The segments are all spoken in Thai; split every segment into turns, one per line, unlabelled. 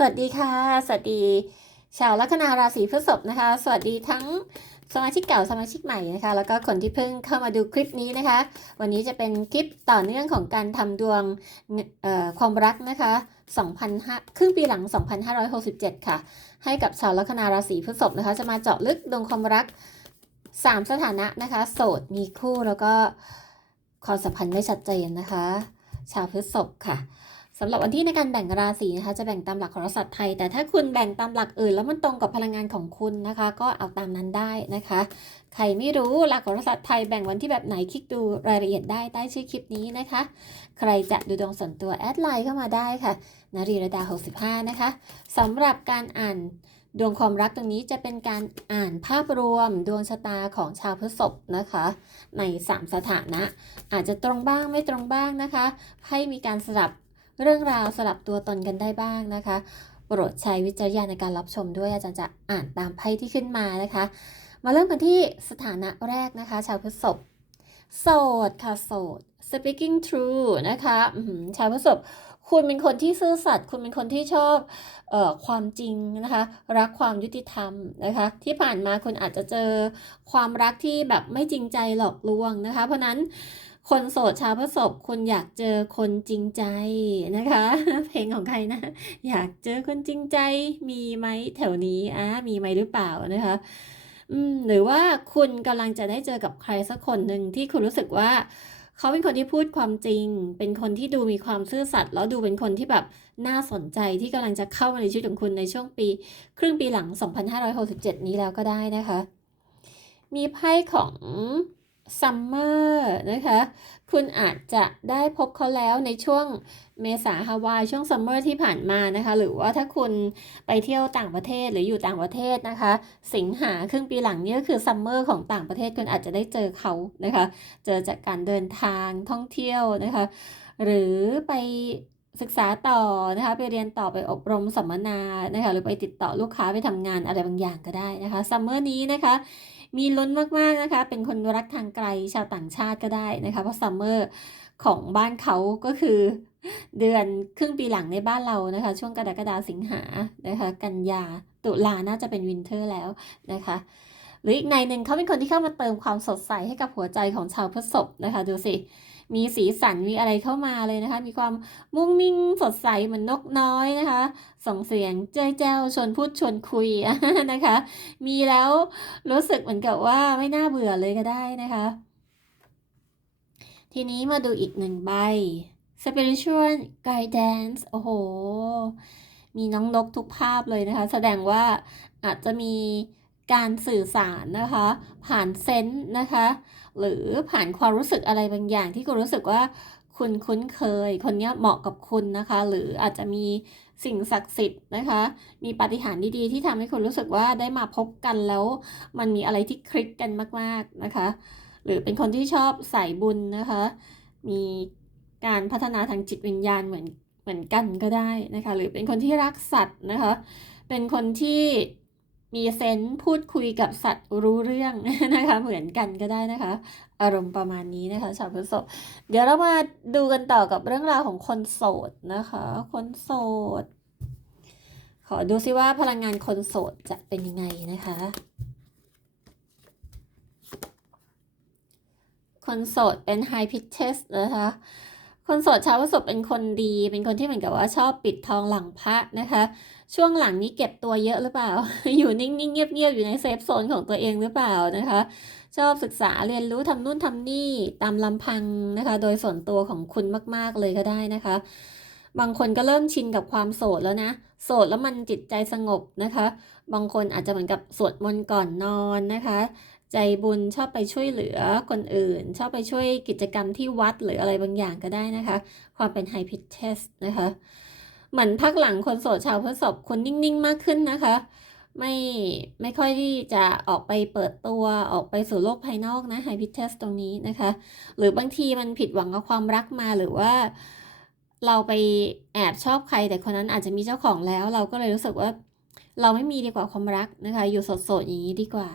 สวัสดีค่ะ สวัสดีชาวลัคนาราศีพฤษภนะคะ สวัสดีทั้งสมาชิกเก่าสมาชิกใหม่นะคะ แล้วก็คนที่เพิ่งเข้ามาดูคลิปนี้นะคะ วันนี้จะเป็นคลิปต่อเนื่องของการทำดวงความรักนะคะ2005ครึ่งปีหลัง 2567 ค่ะ ให้กับชาวลัคนาราศีพฤษภนะคะ จะมาเจาะลึกดวงความรัก 3 สถานะนะคะ โสดมีคู่แล้วก็ความสัมพันธ์ไม่ชัดเจนนะคะ ชาวพฤษภค่ะ สำหรับวันที่ในการแบ่งราศีนะคะ จะแบ่งตามหลักโหราศาสตร์ไทย แต่ถ้าคุณแบ่งตามหลักอื่น แล้วมันตรงกับพลังงานของคุณนะคะ ก็เอาตามนั้นได้นะคะ ใครไม่รู้หลักโหราศาสตร์ไทยแบ่งวันที่แบบไหนคลิกดูรายละเอียดได้ใต้ชื่อคลิปนี้นะคะ ใครจะดูดวงส่วนตัวแอดไลน์เข้ามาได้ค่ะนารีระดา 65 นะคะสำหรับการอ่านดวงความรักตรงนี้จะเป็นการอ่านภาพรวมดวงชะตาของชาวพฤษภนะคะ ใน 3 สถานะ อาจจะตรงบ้างไม่ตรงบ้างนะคะ ให้มีการสลับ เรื่องราวสลับตัวตนกันได้บ้างนะคะ โปรดใช้วิจารณญาณในการรับชมด้วยอาจารย์จะอ่านตามไพ่ที่ขึ้นมานะคะ มาเริ่มกันที่สถานะแรกนะคะ ชาวพฤษภโสดค่ะโสด speaking true นะคะชาวพฤษภคุณเป็นคนที่ซื่อสัตย์คุณเป็นคนที่ชอบออความจริงนะคะ รักความยุติธรรมนะคะ ที่ผ่านมาคุณอาจจะเจอความรักที่แบบไม่จริงใจหลอกลวงนะคะ เพราะนั้น คนโสดชาวพฤษภคุณอยากเจอคนจริงใจนะคะ เพลงของใครนะ อยากเจอคนจริงใจมีไหมแถวนี้อะมีไหมหรือเปล่านะคะอืมหรือว่าคุณกำลังจะได้เจอกับใครสักคนหนึ่งที่คุณรู้สึกว่า เขาเป็นคนที่พูดความจริง เป็นคนที่ดูมีความซื่อสัตย์แล้วดูเป็นคนที่แบบน่าสนใจที่กำลังจะเข้ามาในชีวิตของคุณในช่วงปี ครึ่งปีหลัง 2567 นี้แล้วก็ได้นะคะ มีไพ่ของ ซัมเมอร์นะคะ คุณอาจจะได้พบเขาแล้วในช่วงเมษาฮาวายช่วงซัมเมอร์ที่ผ่านมานะคะ หรือว่าถ้าคุณไปเที่ยวต่างประเทศหรืออยู่ต่างประเทศนะคะ สิงหาครึ่งปีหลังนี่ก็คือซัมเมอร์ของต่างประเทศคุณอาจจะได้เจอเขานะคะ เจอจากการเดินทางท่องเที่ยวนะคะ หรือไปศึกษาต่อนะคะไปเรียนต่อไปอบรมสัมมนานะคะหรือไปติดต่อลูกค้าไปทำงานอะไรบางอย่างก็ได้นะคะซัมเมอร์นี้นะคะ มีลุ้นมากๆนะคะ เป็นคนรักทางไกลชาวต่างชาติก็ได้นะคะ เพราะซัมเมอร์ของบ้านเขาก็คือเดือนครึ่งปีหลังในบ้านเรานะคะ ช่วงกรกฎาสิงหานะคะ กันยาตุลาน่าจะเป็นวินเทอร์แล้วนะคะ หรืออีกในหนึ่งเขาเป็นคนที่เข้ามาเติมความสดใสให้กับหัวใจของชาวพฤษภนะคะดูสิ มีสีสันมีอะไรเข้ามาเลยนะคะ มีความมุ้งมิ้งสดใสเหมือนนกน้อยนะคะ ส่งเสียงเจ้ยแจ้วชวนพูดชวนคุยนะคะ มีแล้วรู้สึกเหมือนกับว่าไม่น่าเบื่อเลยก็ได้นะคะ ทีนี้มาดูอีกหนึ่งใบ spiritual guidance โอ้โห มีน้องนกทุกภาพเลยนะคะ แสดงว่าอาจจะมีการสื่อสารนะคะ ผ่านเซนส์นะคะ หรือผ่านความรู้สึกอะไรบางอย่าง ที่คุณรู้สึกว่าคุณคุ้นเคย คนนี้เหมาะกับคุณนะคะ หรืออาจจะมีสิ่งศักดิ์สิทธิ์นะคะ มีปาฏิหาริย์ดีๆ ที่ทำให้คุณรู้สึกว่าได้มาพบกันแล้ว มันมีอะไรที่คลิกกันมากๆนะคะ หรือเป็นคนที่ชอบสายบุญนะคะ มีการพัฒนาทางจิตวิญญาณเหมือนเหมือนกันก็ได้นะคะ หรือเป็นคนที่รักสัตว์นะคะ เป็นคนที่ มีเซนส์พูดคุยกับสัตว์รู้เรื่องนะคะ เหมือนกันก็ได้นะคะ อารมณ์ประมาณนี้นะคะชาวพฤษภเดี๋ยวเรามาดูกันต่อกับเรื่องราวของคนโสดนะคะ คนโสด ขอดูซิว่าพลังงานคนโสดจะเป็นยังไงนะคะ คนโสดเป็น High Pitches นะคะ คนโสดชาวพฤษภเป็นคนดี เป็นคนที่เหมือนกับว่าชอบปิดทองหลังพระนะคะ ช่วงหลังนี้เก็บตัวเยอะหรือเปล่า อยู่นิ่งๆเงียบๆอยู่ในเซฟโซนของตัวเองหรือเปล่านะคะ ชอบศึกษาเรียนรู้ทำนู่นทำนี่ตามลำพังนะคะ โดยส่วนตัวของคุณมากๆเลยก็ได้นะคะ บางคนก็เริ่มชินกับความโสดแล้วนะ โสดแล้วมันจิตใจสงบนะคะ บางคนอาจจะเหมือนกับสวดมนต์ก่อนนอนนะคะ ใจบุญชอบไปช่วยเหลือคนอื่น ชอบไปช่วยกิจกรรมที่วัดหรืออะไรบางอย่างก็ได้นะคะ ความเป็น high pitch test นะคะ เหมือนพักหลังคนโสดชาวพฤษภคนนิ่งๆ มากขึ้นนะคะ ไม่ไม่ค่อยที่จะออกไปเปิดตัวออกไปสู่โลกภายนอกนะ high pitch test ตรงนี้นะคะ หรือบางทีมันผิดหวังกับความรักมาหรือว่าเราไปแอบชอบใครแต่คนนั้นอาจจะมีเจ้าของแล้ว เราก็เลยรู้สึกว่าเราไม่มีดีกว่าความรักนะคะ อยู่โสดๆอย่างนี้ดีกว่า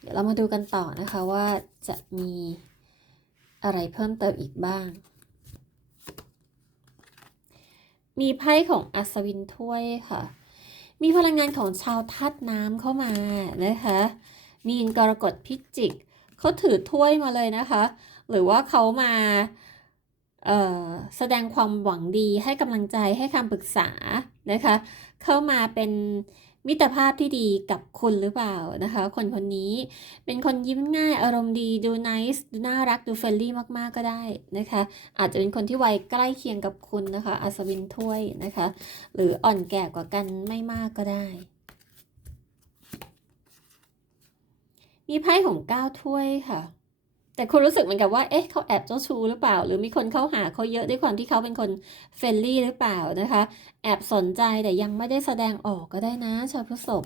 เดี๋ยวเรามาดูกันต่อนะคะว่าจะมีอะไรเพิ่มเติมอีกบ้าง มีไพ่ของอัศวินถ้วยค่ะ มีพลังงานของชาวธาตุน้ำเข้ามานะคะ มีนกรกฎพิจิก เขาถือถ้วยมาเลยนะคะ หรือว่าเขามาแสดงความหวังดีให้กำลังใจให้คำปรึกษานะคะ เข้ามาเป็น มิตรภาพที่ดีกับคุณหรือเปล่านะคะ คนคนนี้เป็นคนยิ้มง่ายอารมณ์ดีดูนิสดูน่ารักดูเฟรนลี่มากๆก็ได้นะคะ อาจจะเป็นคนที่วัยใกล้เคียงกับคุณนะคะ อัศวินถ้วยนะคะ หรืออ่อนแก่กว่ากันไม่มากก็ได้ มีไพ่ของเก้าถ้วยค่ะ แต่คุณรู้สึกเหมือนกับว่า เอ๊ะเขาแอบเจ้าชู้หรือเปล่า หรือมีคนเข้าหาเขาเยอะด้วยความที่เขาเป็นคนเฟรนลี่หรือเปล่านะคะ แอบสนใจแต่ยังไม่ได้แสดงออกก็ได้นะ ชาวพฤษภ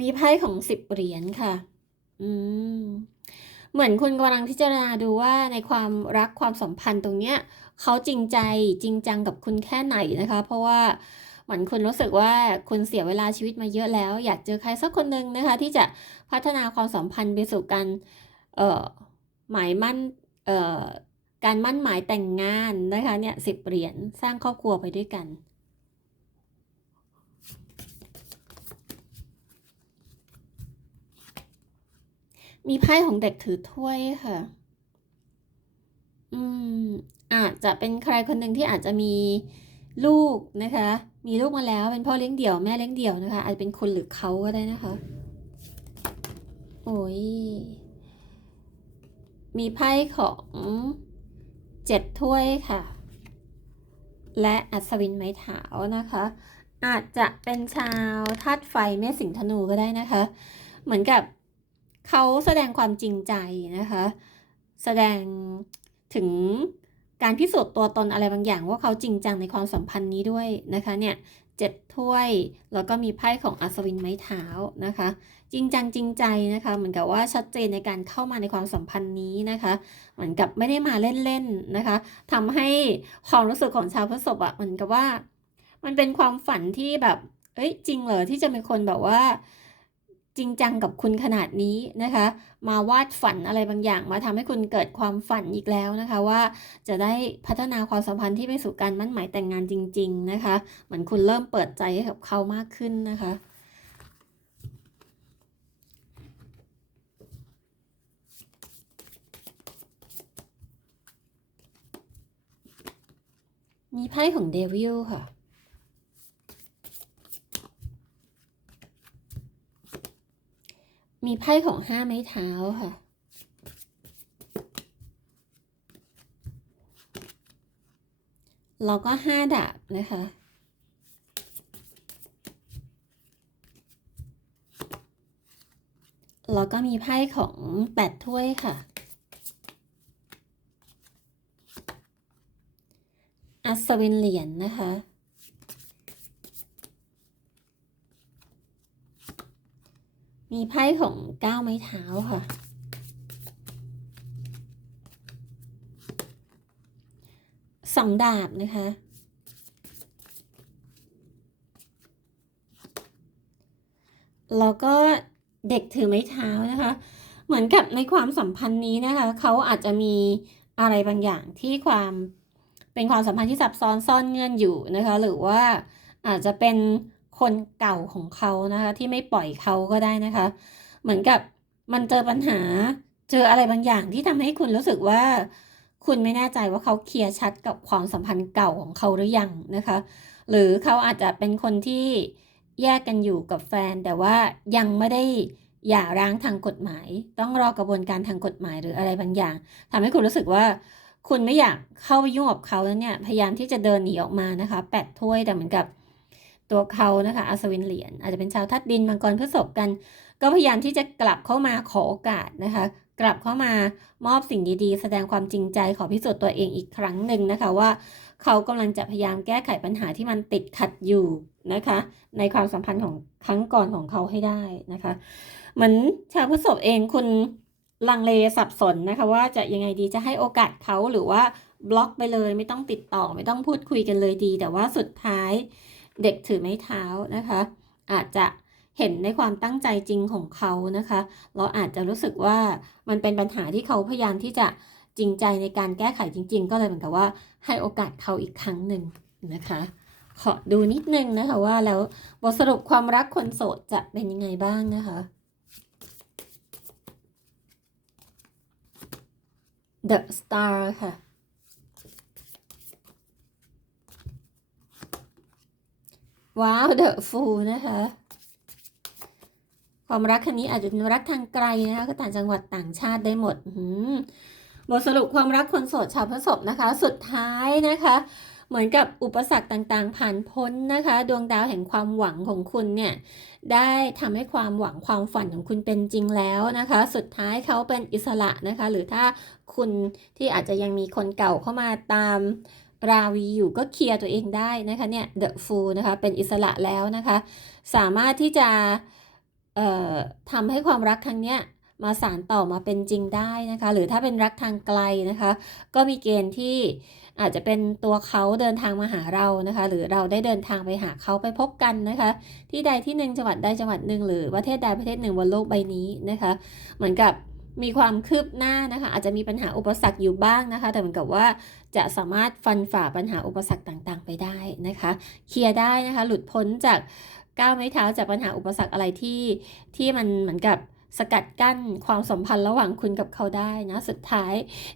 มีไพ่ของสิบเหรียญค่ะ อืม เหมือนคุณกำลังพิจารณาดูว่าในความรักความสัมพันธ์ตรงเนี้ยเขาจริงใจจริงจังกับคุณแค่ไหนนะคะ เพราะว่า มือนคุณรู้สึกว่าคุณเสียเวลาชีวิตมาเยอะแล้ว อยากเจอใครสักคนหนึ่งนะคะ ที่จะพัฒนาความสัมพันธ์ไปสู่การเอ่อหมายมั่นเอ่อการมั่นหมายแต่งงานนะคะเนี่ยสิบเหรียญสร้างครอบครัวไปด้วยกันมีไพ่ของเด็กถือถ้วยค่ะ อืม อาจจะเป็นใครคนหนึ่งที่อาจจะมีลูกนะคะ มีลูกมาแล้วเป็นพ่อเลี้ยงเดี่ยวแม่เลี้ยงเดี่ยวนะคะ อาจจะเป็นคุณหรือเขาก็ได้นะคะ โอ้ย มีไพ่ของเจ็ดถ้วยค่ะ และอัศวินไม้เท้านะคะ อาจจะเป็นชาวธาตุไฟแม่สิงธนูก็ได้นะคะ เหมือนกับเขาแสดงความจริงใจนะคะ แสดงถึง การพิสูจน์ตัวตนอะไรบางอย่างว่าเขาจริงจังในความสัมพันธ์นี้ด้วยนะคะเนี่ยเจ็ดถ้วย แล้วก็มีไพ่ของอัศวินไม้เท้านะคะ จริงจังจริงใจนะคะ เหมือนกับว่าชัดเจนในการเข้ามาในความสัมพันธ์นี้นะคะ เหมือนกับไม่ได้มาเล่นๆนะคะทำให้ความรู้สึกของชาวพฤษภอะเหมือนกับว่า มันเป็นความฝันที่แบบเอ้ยจริงเหรอที่จะเป็นคนแบบว่า จริงจังกับคุณขนาดนี้นะคะ มาวาดฝันอะไรบางอย่าง มาทำให้คุณเกิดความฝันอีกแล้วนะคะ ว่าจะได้พัฒนาความสัมพันธ์ที่ไปสู่การมั่นหมายแต่งงานจริง ๆนะคะ เหมือนคุณเริ่มเปิดใจให้กับเขามากขึ้นนะคะมีไพ่ของเดวิลค่ะ มีไพ่ของห้าไม้เท้าค่ะ แล้วก็ห้าดาบนะคะ แล้วก็มีไพ่ของแปดถ้วยค่ะอัศวินเหรียญนะคะ มีไพ่ของเก้าไม้เท้าค่ะ สองดาบนะคะ แล้วก็เด็กถือไม้เท้านะคะ เหมือนกับในความสัมพันธ์นี้นะคะ เขาอาจจะมีอะไรบางอย่างที่ความเป็นความสัมพันธ์ที่ซับซ้อนซ่อนเงื่อนอยู่นะคะ หรือว่าอาจจะเป็น คนเก่าของเขานะคะ ที่ไม่ปล่อยเขาก็ได้นะคะ เหมือนกับมันเจอปัญหาเจออะไรบางอย่างที่ทำให้คุณรู้สึกว่า คุณไม่แน่ใจว่าเขาเคลียร์ชัดกับความสัมพันธ์เก่าของเขาหรือยังนะคะ หรือเขาอาจจะเป็นคนที่แยกกันอยู่กับแฟน แต่ว่ายังไม่ได้หย่าร้างทางกฎหมาย ต้องรอกระบวนการทางกฎหมายหรืออะไรบางอย่างทำให้คุณรู้สึกว่าคุณไม่อยากเข้าไปยุ่งกับเขาแล้วเนี่ยพยายามที่จะเดินหนีออกมานะคะแปดถ้วยแต่เหมือนกับ ตัวเขานะคะอัศวินเหรียญอาจจะเป็นชาวธาตุดินมังกรพฤษภกัน ก็พยายามที่จะกลับเข้ามาขอโอกาสนะคะ กลับเข้ามามอบสิ่งดีๆ แสดงความจริงใจขอพิสูจน์ตัวเองอีกครั้งหนึ่งนะคะว่า เขากำลังจะพยายามแก้ไขปัญหาที่มันติดขัดอยู่นะคะ ในความสัมพันธ์ของครั้งก่อนของเขาให้ได้นะคะเหมือนชาวพฤษภเองคุณลังเลสับสนนะคะ ว่าจะยังไงดีจะให้โอกาสเขาหรือว่าบล็อกไปเลย ไม่ต้องติดต่อไม่ต้องพูดคุยกันเลยดี แต่ว่าสุดท้าย เด็กถือไม้เท้านะคะ อาจจะเห็นในความตั้งใจจริงของเขานะคะ เราอาจจะรู้สึกว่ามันเป็นปัญหาที่เขาพยายามที่จะจริงใจในการแก้ไขจริง ๆ ก็เลยเหมือนกับว่าให้โอกาสเขาอีกครั้งหนึ่งนะคะ ขอดูนิดนึงนะคะว่าแล้วบทสรุปความรักคนโสดจะเป็นยังไงบ้างนะคะ The Star ค่ะ ว้าว The Fool นะคะ ความรักครั้งนี้อาจจะเป็นรักทางไกลนะคะก็ต่างจังหวัดต่างชาติได้หมดหือบทสรุปความรักคนโสดชาวพฤษภนะคะ สุดท้ายนะคะ เหมือนกับอุปสรรคต่างๆ ผ่านพ้นนะคะ ดวงดาวแห่งความหวังของคุณเนี่ยได้ทำให้ความหวังความฝันของคุณเป็นจริงแล้วนะคะ สุดท้ายเขาเป็นอิสระนะคะ หรือถ้าคุณที่อาจจะยังมีคนเก่าเข้ามาตาม ราวีอยู่ก็เคลียร์ตัวเองได้นะคะเนี่ย The Fool นะคะเป็นอิสระแล้วนะคะ สามารถที่จะทำให้ความรักครั้งเนี้ยมาสานต่อมาเป็นจริงได้นะคะ หรือถ้าเป็นรักทางไกลนะคะ ก็มีเกณฑ์ที่อาจจะเป็นตัวเขาเดินทางมาหาเรานะคะ หรือเราได้เดินทางไปหาเขาไปพบกันนะคะ ที่ใดที่หนึ่งจังหวัดใดจังหวัดหนึ่งหรือประเทศใดประเทศหนึ่งบนโลกใบนี้นะคะ เหมือนกับ มีความคืบหน้านะคะ อาจจะมีปัญหาอุปสรรคอยู่บ้างนะคะ แต่เหมือนกับว่าจะสามารถฟันฝ่าปัญหาอุปสรรคต่างๆ ไปได้นะคะ เคลียร์ได้นะคะ หลุดพ้นจากก้าวไม้เท้าจากปัญหาอุปสรรคอะไรที่ที่มันเหมือนกับ สกัดกั้นความสัมพันธ์ระหว่างคุณกับเขาได้นะ สุดท้าย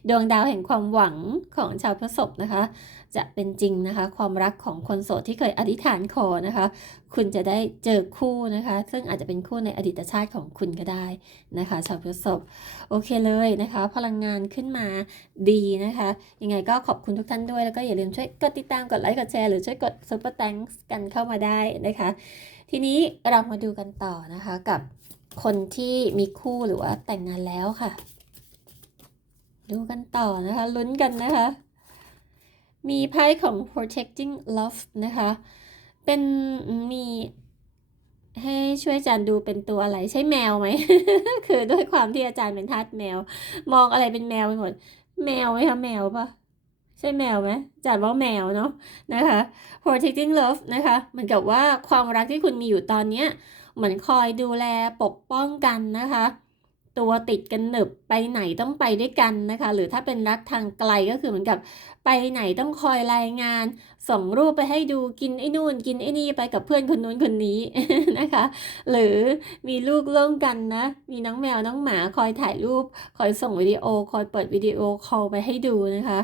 ดวงดาวแห่งความหวังของชาวพฤษภนะคะ จะเป็นจริงนะคะ ความรักของคนโสดที่เคยอธิษฐานขอนะคะ คุณจะได้เจอคู่นะคะ ซึ่งอาจจะเป็นคู่ในอดีตชาติของคุณก็ได้นะคะ ชาวพฤษภโอเคเลยนะคะ พลังงานขึ้นมาดีนะคะ ยังไงก็ขอบคุณทุกท่านด้วยแล้วก็อย่าลืมช่วยกดติดตามกดไลค์กดแชร์หรือช่วยกด Super Thanks กันเข้ามาได้นะคะ ทีนี้เรามาดูกันต่อนะคะกับ คนที่มีคู่หรือว่าแต่งงานแล้วค่ะ ดูกันต่อนะคะ ลุ้นกันนะคะ มีไพ่ของ protecting love นะคะ เป็นมีให้ช่วยอาจารย์ดูเป็นตัวอะไรใช่แมวไหม คือด้วยความที่อาจารย์เป็นทาสแมว มองอะไรเป็นแมวไปหมด แมวไหมคะแมวปะใช่แมวไหมอาจารย์ว่าแมวเนาะนะคะ protecting love นะคะ เหมือนกับว่าความรักที่คุณมีอยู่ตอนเนี้ย เหมือนคอยดูแลปกป้องกันนะคะ ตัวติดกันหนึบไปไหนต้องไปด้วยกันนะคะ หรือถ้าเป็นรักทางไกลก็คือเหมือนกับไปไหนต้องคอยรายงาน ส่งรูปไปให้ดูกินไอ้นู่น กินไอ้นี่ไปกับเพื่อนคนนู้นคนนี้นะคะ หรือมีลูกเล่งกันนะ มีน้องแมวน้องหมาคอยถ่ายรูป คอยส่งวิดีโอ คอยเปิดวิดีโอคอลไปให้ดูนะคะ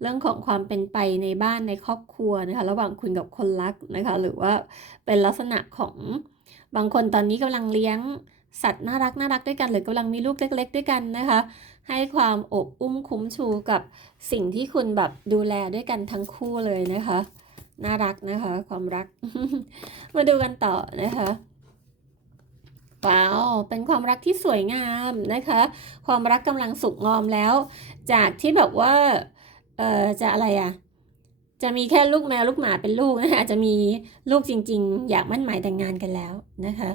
เรื่องของความเป็นไปในบ้านในครอบครัวนะคะ ระหว่างคุณกับคนรักนะคะ หรือว่าเป็นลักษณะของ บางคนตอนนี้กำลังเลี้ยงสัตว์น่ารักน่ารักด้วยกัน หรือกำลังมีลูกเล็ก ๆ ด้วยกันนะคะ ให้ความอบอุ้มคุ้มชูกับสิ่งที่คุณแบบดูแลด้วยกันทั้งคู่เลยนะคะ น่ารักนะคะ ความรัก มาดูกันต่อนะคะว้าวเป็นความรักที่สวยงามนะคะ ความรักกำลังสุกงอมแล้ว จากที่แบบว่า เอ่อ จะอะไรอะ จะมีแค่ลูกแมวลูกหมาเป็นลูกนะคะอาจจะมีลูกจริง ๆ อยากมั่นหมายแต่งงานกันแล้วนะคะ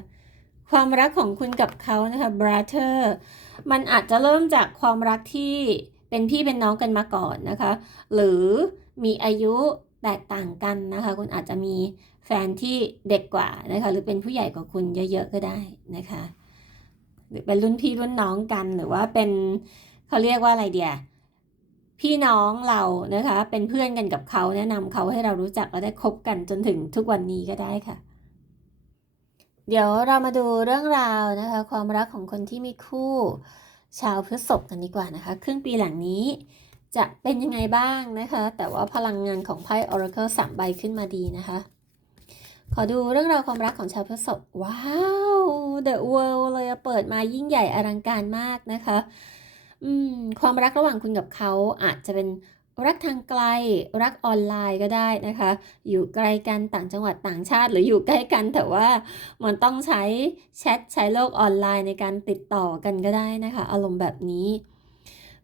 ความรักของคุณกับเขานะคะ brother มันอาจจะเริ่มจากความรักที่เป็นพี่เป็นน้องกันมาก่อนนะคะ หรือมีอายุแตกต่างกันนะคะ คุณอาจจะมีแฟนที่เด็กกว่านะคะ หรือเป็นผู้ใหญ่กว่าคุณเยอะๆก็ได้นะคะ หรือเป็นรุ่นพี่รุ่นน้องกันหรือว่าเป็นเขาเรียกว่าอะไรเดีย พี่น้องเรานะคะ เป็นเพื่อนกันกับเขาแนะนำเขาให้เรารู้จักและได้คบกันจนถึงทุกวันนี้ก็ได้ค่ะ เดี๋ยวเรามาดูเรื่องราวนะคะ ความรักของคนที่มีคู่ ชาวพฤษภกันดีกว่านะคะ ครึ่งปีหลังนี้จะเป็นยังไงบ้างนะคะ แต่ว่าพลังงานของไพ่ Oracle สามใบขึ้นมาดีนะคะ ขอดูเรื่องราวความรักของชาวพฤษภว้าว The World เลยเปิดมายิ่งใหญ่อลังการมากนะคะ อืม ความรักระหว่างคุณกับเขาอาจจะเป็นรักทางไกล รักออนไลน์ก็ได้นะคะ อยู่ไกลกันต่างจังหวัดต่างชาติ หรืออยู่ใกล้กันแต่ว่ามันต้องใช้แชทใช้โลกออนไลน์ในการติดต่อกันก็ได้นะคะ อารมณ์แบบนี้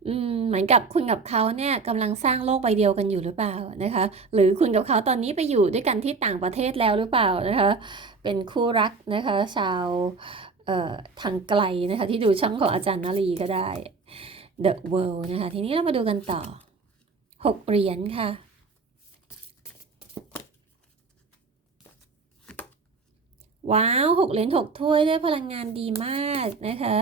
อืมเหมือนกับคุณกับเขาเนี่ยกำลังสร้างโลกใบเดียวกันอยู่หรือเปล่านะคะ หรือคุณกับเขาตอนนี้ไปอยู่ด้วยกันที่ต่างประเทศแล้วหรือเปล่านะคะ เป็นคู่รักนะคะ ชาวเอ่อทางไกลนะคะ ที่ดูช่องของอาจารย์นาลีก็ได้ The World นะคะ ทีนี้เรามาดูกันต่อหกเหรียญค่ะ ว้าวหกเหรียญหกถ้วยด้วยพลังงานดีมากนะคะ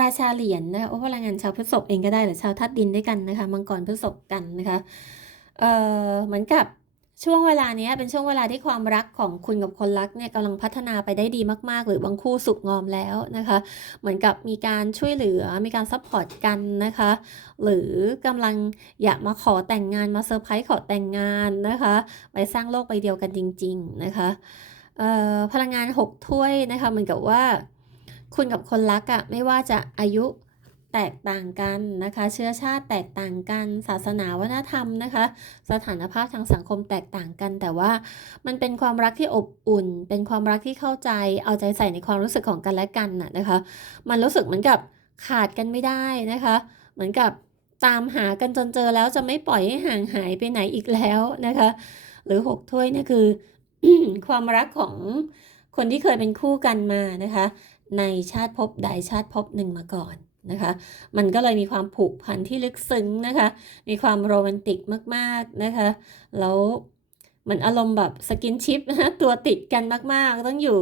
ราชาเหรียญนะคะ โอ้พลังงานชาวพฤษภเองก็ได้หรือชาวธาตุดินด้วยกันนะคะ มังกรพฤษภกันนะคะ เอ่อ เหมือนกับ ช่วงเวลานี้เป็นช่วงเวลาที่ความรักของคุณกับคนรักเนี่ยกำลังพัฒนาไปได้ดีมากๆ หรือบางคู่สุกงอมแล้วนะคะ เหมือนกับมีการช่วยเหลือมีการซัพพอร์ตกันนะคะ หรือกำลังอยากมาขอแต่งงานมาเซอร์ไพรส์ขอแต่งงานนะคะ ไปสร้างโลกใบเดียวกันจริง ๆนะคะพลังงาน 6 ถ้วยนะคะเหมือนกับว่า คุณกับคนรักอะไม่ว่าจะอายุ แตกต่างกันนะคะ เชื้อชาติแตกต่างกัน ศาสนาวัฒนธรรมนะคะ สถานภาพทางสังคมแตกต่างกัน แต่ว่ามันเป็นความรักที่อบอุ่น เป็นความรักที่เข้าใจ เอาใจใส่ในความรู้สึกของกันและกันน่ะนะคะ มันรู้สึกเหมือนกับขาดกันไม่ได้นะคะ เหมือนกับตามหากันจนเจอแล้วจะไม่ปล่อยให้ห่างหายไปไหนอีกแล้วนะคะ หรือหกถ้วยนี่คือ ความรักของคนที่เคยเป็นคู่กันมานะคะ ในชาติภพใดชาติภพหนึ่งมาก่อน นะคะ มันก็เลยมีความผูกพันที่ลึกซึ้งนะคะ มีความโรแมนติกมากๆนะคะ แล้ว เหมือนอารมณ์แบบสกินชิปนะตัวติดกันมากๆ ต้องอยู่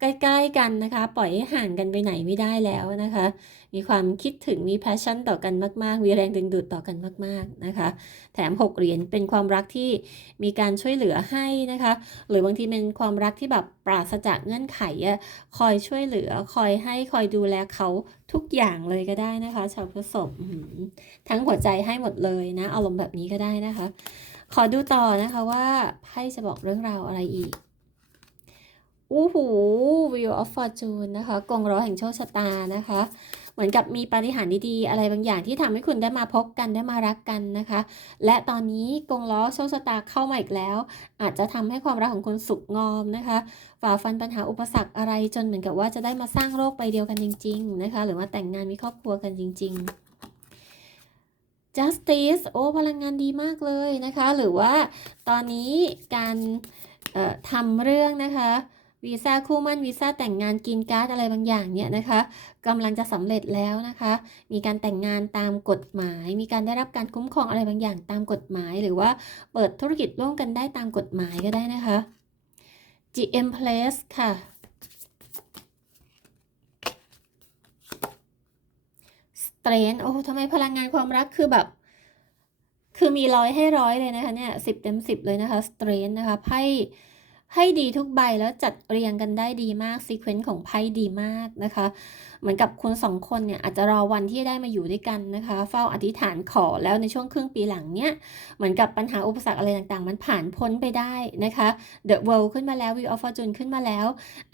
ใกล้ๆกันนะคะ ปล่อยให้ห่างกันไปไหนไม่ได้แล้วนะคะ มีความคิดถึงมีแพชชั่นต่อกันมากๆ มีแรงดึงดูดต่อกันมากๆนะคะ แถมหกเหรียญเป็นความรักที่มีการช่วยเหลือให้นะคะ หรือบางทีเป็นความรักที่แบบปราศจากเงื่อนไขอะคอยช่วยเหลือคอยให้คอยดูแลเขาทุกอย่างเลยก็ได้นะคะ ชาวพฤษภทั้งหัวใจให้หมดเลยนะอารมณ์แบบนี้ก็ได้นะคะ ขอดูต่อนะคะว่าไพ่จะบอกเรื่องราวอะไรอีกอู้หู Wheel of Fortune นะคะกงล้อแห่งโชคชะตานะคะ เหมือนกับมีปาฏิหาริย์ดีๆ อะไรบางอย่างที่ทำให้คุณได้มาพบกันได้มารักกันนะคะ และตอนนี้กงล้อโชคชะตาเข้ามาอีกแล้ว อาจจะทำให้ความรักของคุณสุกงอมนะคะฝ่าฟันปัญหาอุปสรรคอะไรจนเหมือนกับว่าจะได้มาสร้างโลกใบเดียวกันจริง ๆ นะคะ หรือว่าแต่งงานมีครอบครัวกันจริง ๆ justice โอ้พลังงานดีมากเลยนะคะ หรือว่าตอนนี้การทำเรื่องนะคะวีซ่าคู่มั่นวีซ่าแต่งงานกินการ์ดอะไรบางอย่างเนี่ยนะคะกำลังจะสำเร็จแล้วนะคะ มีการแต่งงานตามกฎหมาย มีการได้รับการคุ้มครองอะไรบางอย่างตามกฎหมาย หรือว่าเปิดธุรกิจร่วมกันได้ตามกฎหมายก็ได้นะคะ GM Place ค่ะ ส เตรนโอ้ทำไมพลังงานความรักคือแบบ คือมีร้อยให้ร้อยเลยนะคะเนี่ยสิบเต็มสิบเลยนะคะสเตรนนะคะไพ่ ให้ดีทุกใบแล้วจัดเรียงกันได้ดีมากซีเควนซ์ของไพ่ดีมากนะคะ เหมือนกับคุณสองคนเนี่ยอาจจะรอวันที่ได้มาอยู่ด้วยกันนะคะ เฝ้าอธิษฐานขอแล้วในช่วงครึ่งปีหลังเนี่ย เหมือนกับปัญหาอุปสรรคอะไรต่างๆ มันผ่านพ้นไปได้นะคะ The World ขึ้นมาแล้ว Wheel of Fortune ขึ้นมาแล้ว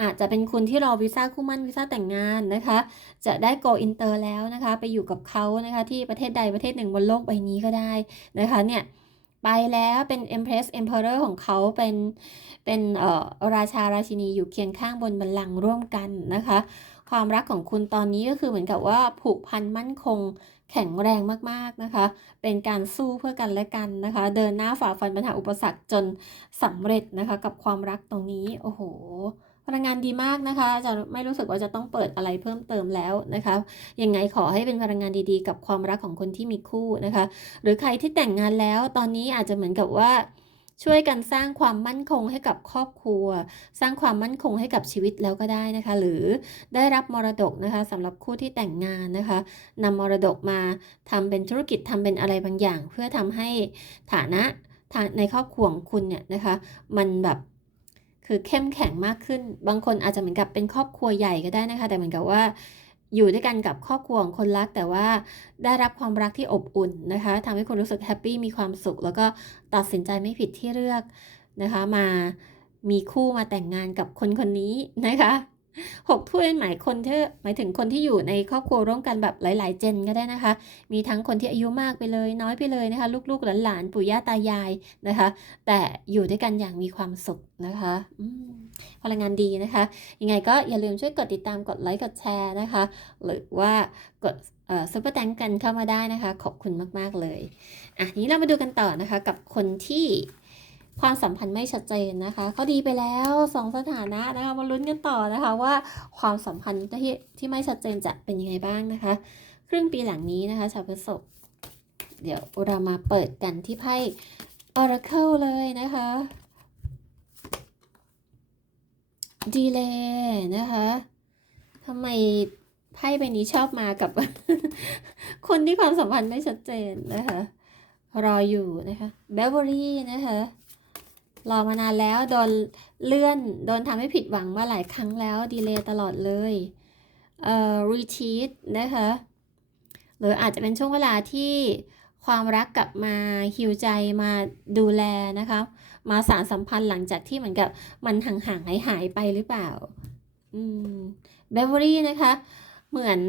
อาจจะเป็นคุณที่รอวีซ่าคู่มั่นวีซ่าแต่งงานนะคะ จะได้ go inter แล้วนะคะ ไปอยู่กับเขานะคะที่ประเทศใดประเทศหนึ่งบนโลกใบนี้ก็ได้นะคะเนี่ย ไปแล้วเป็น Empress Emperor ของเขาเป็นเป็นเอ่อราชาราชินีอยู่เคียงข้างบนบัลลังก์ร่วมกันนะคะ ความรักของคุณตอนนี้ก็คือเหมือนกับว่าผูกพันมั่นคงแข็งแรงมากๆนะคะ เป็นการสู้เพื่อกันและกันนะคะ เดินหน้าฝ่าฟันปัญหาอุปสรรคจนสำเร็จนะคะ กับความรักตรงนี้ โอ้โห พลังงานดีมากนะคะ จะไม่รู้สึกว่าจะต้องเปิดอะไรเพิ่มเติมแล้วนะคะ ยังไงขอให้เป็นพลังงานดีๆ กับความรักของคนที่มีคู่นะคะ หรือใครที่แต่งงานแล้วตอนนี้อาจจะเหมือนกับว่าช่วยกันสร้างความมั่นคงให้กับครอบครัว สร้างความมั่นคงให้กับชีวิตแล้วก็ได้นะคะ หรือได้รับมรดกนะคะสำหรับคู่ที่แต่งงานนะคะนำมรดกมาทำเป็นธุรกิจทำเป็นอะไรบางอย่าง เพื่อทำให้ฐานะในครอบครัวของคุณเนี่ยนะคะ มันแบบ คือเข้มแข็งมากขึ้น บางคนอาจจะเหมือนกับเป็นครอบครัวใหญ่ก็ได้นะคะ แต่เหมือนกับว่าอยู่ด้วยกันกับครอบครัวของคนรัก แต่ว่าได้รับความรักที่อบอุ่นนะคะทำให้คุณรู้สึกแฮปปี้มีความสุข แล้วก็ตัดสินใจไม่ผิดที่เลือกนะคะ มามีคู่มาแต่งงานกับคนคนนี้นะคะ หกถ้วยหมายคนที่หมายถึงคนที่อยู่ในครอบครัวร่วมกันแบบหลาย ๆ เจนก็ได้นะคะ มีทั้งคนที่อายุมากไปเลยน้อยไปเลยนะคะ ลูก ๆ หลานๆปู่ย่าตายายนะคะ แต่อยู่ด้วยกันอย่างมีความสุขนะคะพลังงานดีนะคะ ยังไงก็อย่าลืมช่วยกดติดตามกดไลค์กดแชร์นะคะ หรือว่ากดซุปเปอร์แตงกันเข้ามาได้นะคะ ขอบคุณมาก ๆ เลยอะนี้เรามาดูกันต่อนะคะกับคนที่ ความสัมพันธ์ไม่ชัดเจนนะคะเขาดีไปแล้วสองสถานะนะคะมาลุ้นกันต่อนะคะว่าความสัมพันธ์ที่ที่ไม่ชัดเจนจะเป็นยังไงบ้างนะคะ ครึ่งปีหลังนี้นะคะชาวพฤษภเดี๋ยวเรามาเปิดกันที่ไพ่ Oracle เลยนะคะ Delay นะคะทำไมไพ่ใบนี้ชอบมากับ คนที่ความสัมพันธ์ไม่ชัดเจนนะคะ รออยู่นะคะเบเวอรี่นะคะ รอมานานแล้วโดนเลื่อนโดนทำให้ผิดหวังมาหลายครั้งแล้วดีเลย์ตลอดเลยเอ่อรีทีสนะคะหรืออาจจะเป็นช่วงเวลาที่ความรักกลับมาฮิวใจมาดูแลนะคะมาสารสัมพันธ์หลังจากที่เหมือนกับมันห่างๆหายหายไปหรือเปล่าอืมเบเวอรี่นะคะ เหมือน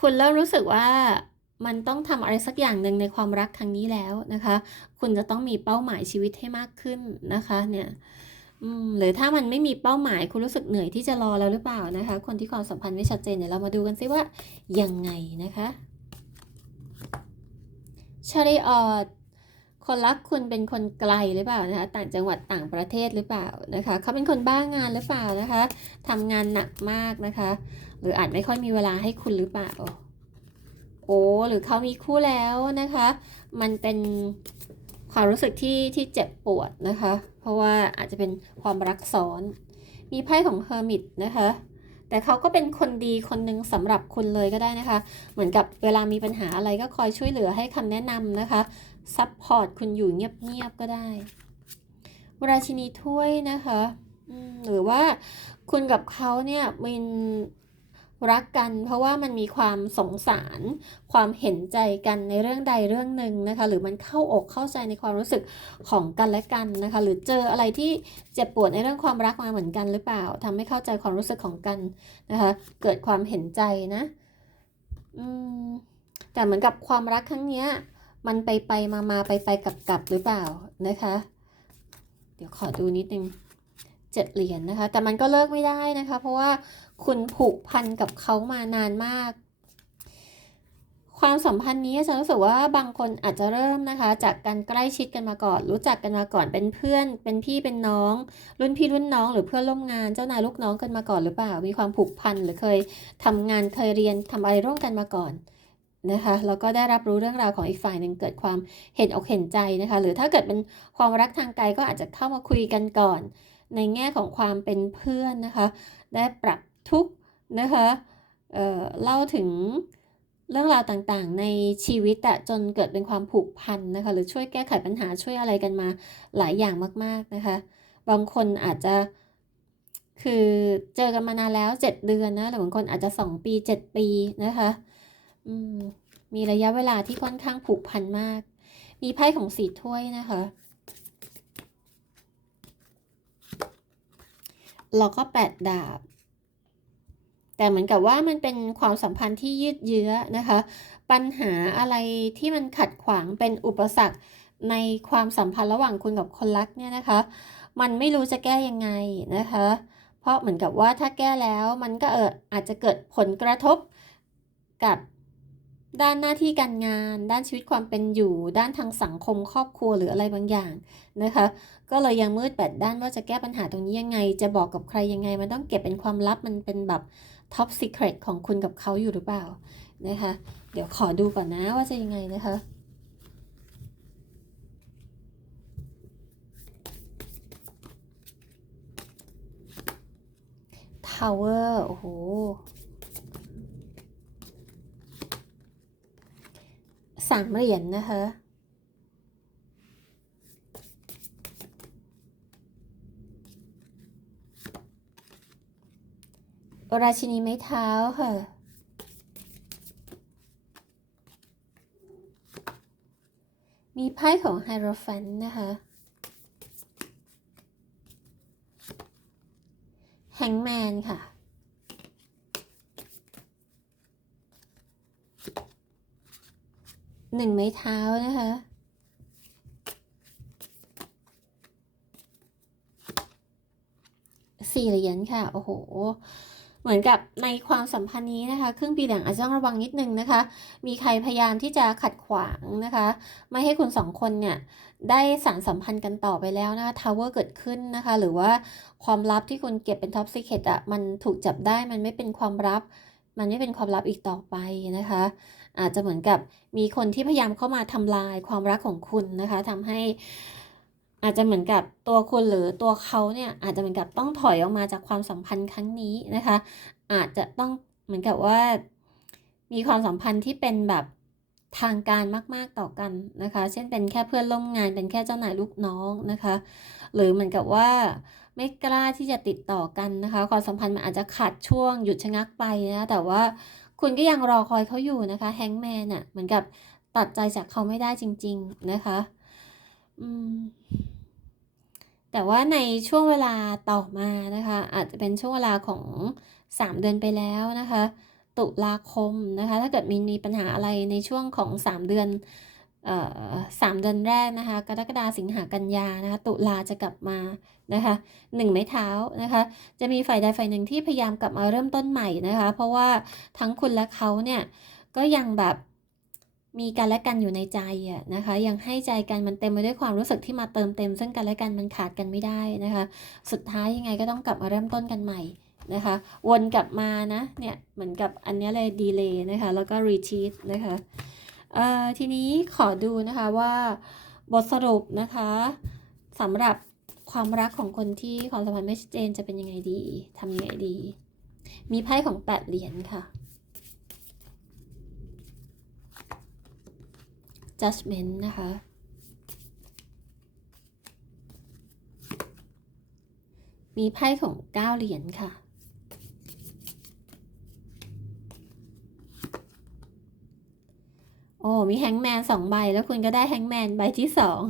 คุณเริ่มรู้สึกว่า มันต้องทำอะไรสักอย่างหนึ่งในความรักครั้งนี้แล้วนะคะ คุณจะต้องมีเป้าหมายชีวิตให้มากขึ้นนะคะเนี่ยหรือถ้ามันไม่มีเป้าหมายคุณรู้สึกเหนื่อยที่จะรอแล้วหรือเปล่านะคะ คนที่ความสัมพันธ์ไม่ชัดเจนเดี๋ยวเรามาดูกันซิว่ายังไงนะคะชาริออดคนรักคุณเป็นคนไกลหรือเปล่านะคะ ต่างจังหวัดต่างประเทศหรือเปล่านะคะ เขาเป็นคนบ้างานหรือเปล่านะคะทำงานหนักมากนะคะ หรืออาจไม่ค่อยมีเวลาให้คุณหรือเปล่า โอ้หรือเขามีคู่แล้วนะคะ มันเป็นความรู้สึกที่ที่เจ็บปวดนะคะ เพราะว่าอาจจะเป็นความรักซ้อน มีไพ่ของเฮอร์มิตนะคะ แต่เขาก็เป็นคนดีคนหนึ่งสำหรับคุณเลยก็ได้นะคะ เหมือนกับเวลามีปัญหาอะไรก็คอยช่วยเหลือให้คำแนะนำนะคะซัพพอร์ตคุณอยู่เงียบๆก็ได้ราชินีถ้วยนะคะหรือว่าคุณกับเขาเนี่ยมัน รักกัน เพราะว่ามันมีความสงสาร ความเห็นใจกันในเรื่องใดเรื่องหนึ่งนะคะ หรือมันเข้าอกเข้าใจในความรู้สึกของกันและกันนะคะ หรือเจออะไรที่เจ็บปวดในเรื่องความรักมาเหมือนกันหรือเปล่าทำให้เข้าใจความรู้สึกของกันนะคะ เกิดความเห็นใจนะอืมแต่เหมือนกับความรักครั้งเนี้ยมันไปไปมามาไปไปกลับกลับหรือเปล่านะคะ เดี๋ยวขอดูนิดนึงเจ็ดเหรียญนะคะ แต่มันก็เลิกไม่ได้นะคะ เพราะว่าคุณผูกพันกับเขามานานมาก ความสัมพันธ์นี้ฉันรู้สึกว่าบางคนอาจจะเริ่มนะคะ จากการใกล้ชิดกันมาก่อน รู้จักกันมาก่อนเป็นเพื่อน เป็นพี่เป็นน้อง รุ่นพี่รุ่นน้อง หรือเพื่อนร่วมงานเจ้านายลูกน้องกันมาก่อนหรือเปล่า มีความผูกพันหรือเคยทำงานเคยเรียนทำอะไรร่วมกันมาก่อนนะคะแล้วก็ได้รับรู้เรื่องราวของอีกฝ่ายหนึ่งเกิดความเห็นอกเห็นใจนะคะ หรือถ้าเกิดเป็นความรักทางไกลก็อาจจะเข้ามาคุยกันก่อน ในแง่ของความเป็นเพื่อนนะคะ ได้ปรับ ทุกนะคะเอ่อเล่าถึงเรื่องราวต่างๆ ในชีวิตอะจนเกิดเป็นความผูกพันนะคะหรือช่วยแก้ไขปัญหาช่วยอะไรกันมาหลายอย่างมากๆนะคะบางคนอาจจะคือเจอกันมานานแล้ว 7 เดือนนะหรือบางคนอาจจะ 2 ปี 7 ปีนะคะมมีระยะเวลาที่ค่อนข้างผูกพันมาก มีไพ่ของสีถ้วยนะคะแล้วก็แปดดาบ แต่เหมือนกับว่ามันเป็นความสัมพันธ์ที่ยืดเยื้อนะคะ ปัญหาอะไรที่มันขัดขวางเป็นอุปสรรคในความสัมพันธ์ระหว่างคุณกับคนรักเนี่ยนะคะ มันไม่รู้จะแก้ยังไงนะคะ เพราะเหมือนกับว่าถ้าแก้แล้วมันก็เอออาจจะเกิดผลกระทบกับด้านหน้าที่การงาน ด้านชีวิตความเป็นอยู่ ด้านทางสังคมครอบครัวหรืออะไรบางอย่างนะคะ ก็เลยยังมืดแปดด้านว่าจะแก้ปัญหาตรงนี้ยังไง จะบอกกับใครยังไง มันต้องเก็บเป็นความลับมันเป็นแบบ ท็อปซีเครตของคุณกับเขาอยู่หรือเปล่านะคะ เดี๋ยวขอดูก่อนนะว่าจะยังไงนะคะทาวเวอร์โอ้โหสามเหรียญนะคะ ราชินีไม้เท้าค่ะ มีไพ่ของไฮโรแฟนนะคะ แฮงแมนค่ะ หนึ่งไม้เท้านะคะสี่เหรียญค่ะ โอ้โห เหมือนกับในความสัมพันธ์นี้นะคะ ครึ่งปีหลังอาจจะต้องระวังนิดนึงนะคะ มีใครพยายามที่จะขัดขวางนะคะ ไม่ให้คุณสองคนเนี่ยได้สานสัมพันธ์กันต่อไปแล้วนะคะทาวเวอร์เกิดขึ้นนะคะ หรือว่าความลับที่คุณเก็บเป็นท็อปซีเคตอะมันถูกจับได้มันไม่เป็นความลับ มันไม่เป็นความลับอีกต่อไปนะคะ อาจจะเหมือนกับมีคนที่พยายามเข้ามาทำลายความรักของคุณนะคะทำให้ อาจจะเหมือนกับตัวคุณหรือตัวเขาเนี่ยอาจจะเหมือนกับต้องถอยออกมาจากความสัมพันธ์ครั้งนี้นะคะ อาจจะต้องเหมือนกับว่า มีความสัมพันธ์ที่เป็นแบบทางการมาก ๆต่อกันนะคะ เช่นเป็นแค่เพื่อนร่วมงาน เป็นแค่เจ้านายลูกน้องนะคะ หรือเหมือนกับว่าไม่กล้าที่จะติดต่อกันนะคะ ความสัมพันธ์มันอาจจะขาดช่วงหยุดชะงักไปนะแต่ว่าคุณก็ยังรอคอยเขาอยู่นะคะแฮงแมนน่ะเหมือนกับตัดใจจากเขาไม่ได้จริง ๆ นะคะ อืม แต่ว่าในช่วงเวลาต่อมานะคะ อาจจะเป็นช่วงเวลาของ 3 เดือนไปแล้วนะคะ ตุลาคมนะคะ ถ้าเกิดมีมีปัญหาอะไรในช่วงของ 3 เดือนสามเดือนแรกนะคะกรกฎาสิงหากันยานะคะตุลาจะกลับมานะคะหนึ่งไม้เท้านะคะจะมีฝ่ายใดฝ่ายหนึ่งที่พยายามกลับมาเริ่มต้นใหม่นะคะ เพราะว่าทั้งคุณและเขาเนี่ยก็ยังแบบ มีกันและกันอยู่ในใจอะนะคะ ยังให้ใจกันมันเต็มไปด้วยความรู้สึกที่มาเติมเต็ม ซึ่งกันและกันมันขาดกันไม่ได้นะคะ สุดท้ายยังไงก็ต้องกลับมาเริ่มต้นกันใหม่นะคะ วนกลับมานะเนี่ยเหมือนกับอันนี้เลยดีเลย์นะคะ แล้วก็รีชีตนะคะเอ่อทีนี้ขอดูนะคะว่าบทสรุปนะคะสำหรับความรักของคนที่ความสัมพันธ์ไม่ชัดเจนจะเป็นยังไงดีทำยังไงดี มีไพ่ของแปดเหรียญค่ะ judgment นะคะ มีไพ่ของเก้าเหรียญค่ะ โอ้ มีแฮงแมนสองใบ แล้วคุณก็ได้แฮงแมนใบที่สอง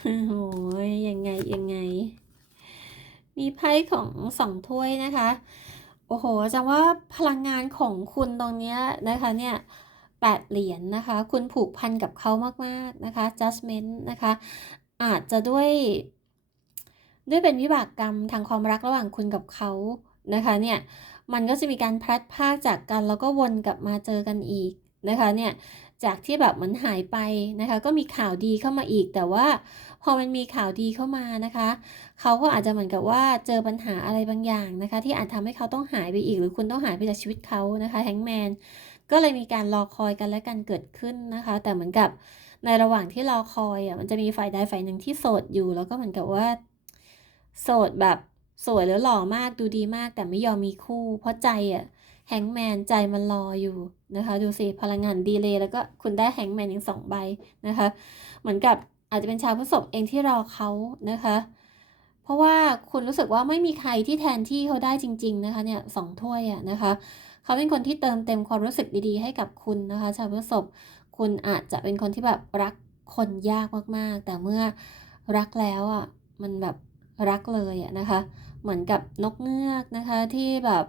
โอ้ยยังไง ยังไง มีไพ่ของสองถ้วยนะคะ โอ้โหจังว่าพลังงานของคุณตรงเนี้ยนะคะเนี่ย แปดเหรียญนะคะ คุณผูกพันกับเขามากๆนะคะ judgment นะคะ อาจจะด้วย ด้วยเป็นวิบากกรรมทางความรักระหว่างคุณกับเขานะคะเนี่ยมันก็จะมีการพลัดพากจากกันแล้วก็วนกลับมาเจอกันอีกนะคะเนี่ยจากที่แบบเหมือนหายไปนะคะ ก็มีข่าวดีเข้ามาอีก แต่ว่าพอมันมีข่าวดีเข้ามานะคะเขาก็อาจจะเหมือนกับว่าเจอปัญหาอะไรบางอย่างนะคะ ที่อาจทำให้เขาต้องหายไปอีก หรือคุณต้องหายไปจากชีวิตเขานะคะแฮงแมน ก็เลยมีการรอคอยกันและกันเกิดขึ้นนะคะ แต่เหมือนกับในระหว่างที่รอคอยอะมันจะมีฝ่ายใดฝ่ายหนึ่งที่โสดอยู่ แล้วก็เหมือนกับว่า โสดแบบสวยหรือหล่อมากดูดีมาก แต่ไม่ยอมมีคู่ เพราะใจอะแฮงแมนใจมันรออยู่นะคะ ดูสิพลังงานดีเลยแล้วก็คุณได้แฮงแมนอีกสองใบนะคะ เหมือนกับอาจจะเป็นชาวพฤษภเองที่รอเขานะคะ เพราะว่าคุณรู้สึกว่าไม่มีใครที่แทนที่เขาได้จริง ๆนะคะเนี่ยสองถ้วยอะนะคะ เขาเป็นคนที่เติมเต็มความรู้สึกดีๆ ให้กับคุณนะคะ ชาวพฤษภคุณอาจจะเป็นคนที่แบบรักคนยากมากๆ แต่เมื่อรักแล้วอะมันแบบรักเลยอะนะคะ เหมือนกับนกเงือกนะคะที่แบบ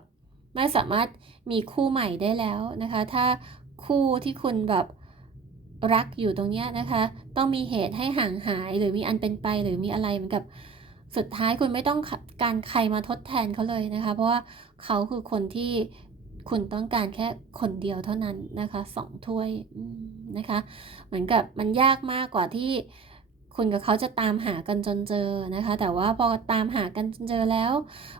ไม่สามารถมีคู่ใหม่ได้แล้วนะคะ ถ้าคู่ที่คุณแบบรักอยู่ตรงเนี้ยนะคะ ต้องมีเหตุให้ห่างหาย หรือมีอันเป็นไปหรือมีอะไรเหมือนกับสุดท้ายคุณไม่ต้องการใครมาทดแทนเขาเลยนะคะ เพราะว่าเขาคือคนที่ คุณต้องการแค่คนเดียวเท่านั้นนะคะสองถ้วยนะคะ เหมือนกับมันยากมากกว่าที่คุณกับเขาจะตามหากันจนเจอนะคะ แต่ว่าพอตามหากันจนเจอแล้ว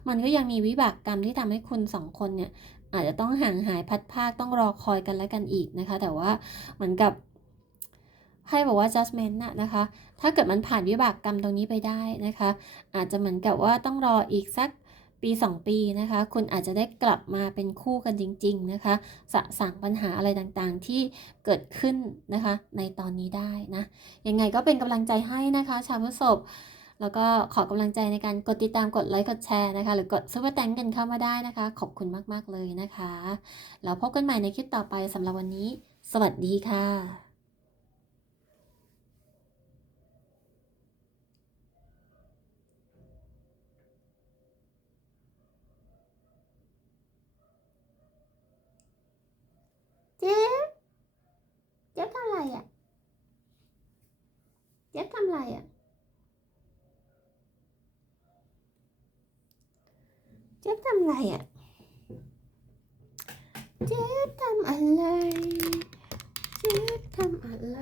มันก็ยังมีวิบากกรรมที่ทำให้คุณสองคนเนี่ยอาจจะต้องห่างหายพัดภาคต้องรอคอยกันและกันอีกนะคะ แต่ว่าเหมือนกับให้บอกว่า judgment นะนะคะ ถ้าเกิดมันผ่านวิบากกรรมตรงนี้ไปได้นะคะ อาจจะเหมือนกับว่าต้องรออีกสัก ปี 2 ปีนะคะ คุณอาจจะได้กลับมาเป็นคู่กันจริง ๆ นะคะ สะสางปัญหาอะไรต่างๆที่เกิดขึ้นนะคะ ในตอนนี้ได้นะ ยังไงก็เป็นกำลังใจให้นะคะ ชาวพฤษภแล้วก็ขอกำลังใจในการกดติดตามกดไลค์กดแชร์นะคะ หรือกดซุปเปอร์แตงกันเข้ามาได้นะคะ ขอบคุณมากๆเลยนะคะ แล้วพบกันใหม่ในคลิปต่อไปสำหรับวันนี้ สวัสดีค่ะ เจ๊เจ๊ทำอะไรอะเจ๊ทำอะไรอะเจ๊ทำอะไรอะเจ๊ทำอะไรเจ๊ทำอะไร